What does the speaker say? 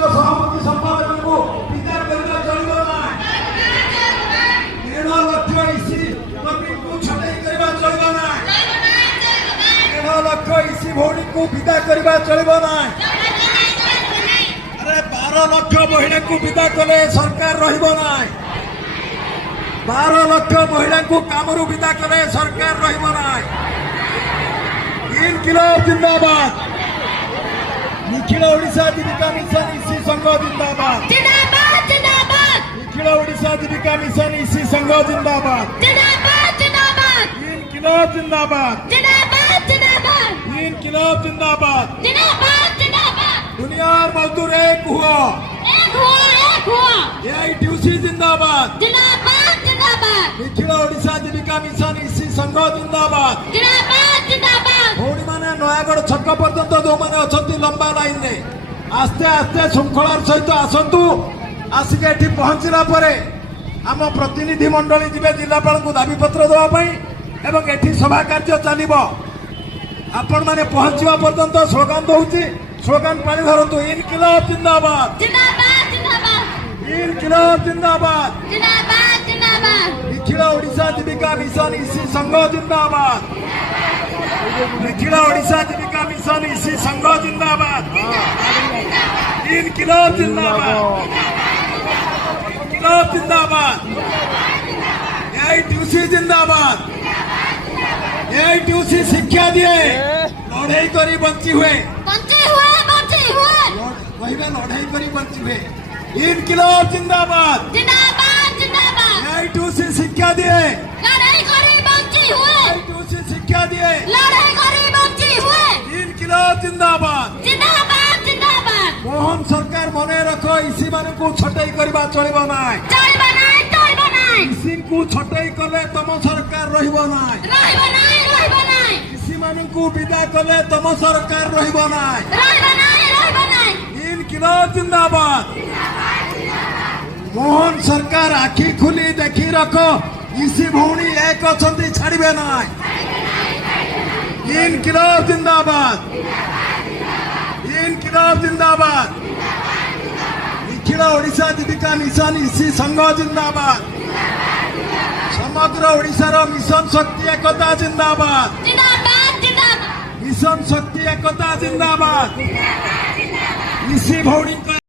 ସଭାପତି ସମ୍ପାଦକଙ୍କୁ ବିଦା କରିବା ଚଳିବ ନାହିଁ। 1.5 ଲକ୍ଷ ଇସି କର୍ମୀଙ୍କୁ ଛଟେଇ କରିବା ଚଳିବ ନାହିଁ। 1.5 ଲକ୍ଷ ଇସି ଭଉଣୀଙ୍କୁ ବିଦା କରିବା ଚଳିବ ନାହିଁ। अरे 12 लक्ष महिला को विदा कले सरकार रहिबो नाय। 12 लक्ष महिला को कामरू विदा कले सरकार रहिबो नाय। इनकिलाब जिंदाबाद। निखिल ओडिशा जीविका मिशन इसी संघ जिंदाबाद। जिंदाबाद जिंदाबाद। निखिल ओडिशा जीविका मिशन इसी संघ जिंदाबाद। जिंदाबाद जिंदाबाद। इनकिलाब जिंदाबाद। जिंदाबाद जिंदाबाद। इनकिलाब जिंदाबाद। जिंदाबाद जिंदाबाद। दुनिया मजदूर एक हुआ। एक हुआ एक हुआ। एआईटीयूसी जिंदाबाद। जिंदाबाद जिंदाबाद। निखिल ओडिशा जीविका मिशन इसी संघ जिंदाबाद। जिंदाबाद जिंदाबाद। भौणी मैंने नयागढ़ छक पर्यंत जो मैंने अच्छा लंबा लाइन में आस्ते आस्ते श्रृंखलार सहित आसतु आसिक एठी पहुंचला परे आम प्रतिनिधि मंडली जिबे जिलापाल को दाबीपत्र देवाई एवं एठी सभा कार्य चलिब। आपण मैंने पहुंचवा पर्यंत स्लोगान दौची स्लोगान पानी धरतु। इनकिलाब जिंदाबाद। जिंदाबाद जिंदाबाद। इनकिलाब जिंदाबाद। जिंदाबाद जिंदाबाद। निखिल ओडिशा जीविका मिशन इसी संघ जिंदाबाद। निखिल ओडिशा जीविका मिशन इसी संघ जिंदाबाद। इनकिलाब जिंदाबाद। इनकिलाब जिंदाबाद। एआईटीयूसी जिंदाबाद। एआईटीयूसी शिक्षा दिए लड़ाई करी बंची हुए वही लड़ाई करी बंची हुए। इनकिलाब जिंदाबाद। जिंदाबाद जिंदाबाद। एआईटीयूसी शिक्षा दिए लड़ाई करी बंची हुए। एआईटीयूसी शिक्षा दिए लड़ाई करी बंची हुए। इनकिलाब जिंदाबाद। जिंदाबाद जिंदाबाद। मोहन सरकार मने रखो इसी माने को छटई करबा चलिबो नाय। चलिबो नाय चलिबो नाय। इसी को छटई कले तम सरकार रहिबो नाय। रहिबो नाय रहिबो नाय। इसी माने को विदा कले तम सरकार रहिबो नाय। रहिबो नाय रहिबो नाय। इनकिलाब जिंदाबाद। मोहन सरकार आखी खुली देखी रखो इसी भौणी एक अछंती छाड़िबे नाय। इनकिलाब जिंदाबाद। इनकिलाब जिंदाबाद। निखिल ओडिशा जीविका मिशन इसी संघ जिंदाबाद। समग्र ओडिशार मिशन शक्ति एकता जिंदाबाद। जिंदाबाद जिंदाबाद। मिशन शक्ति एकता जिंदाबाद। इसी भौणी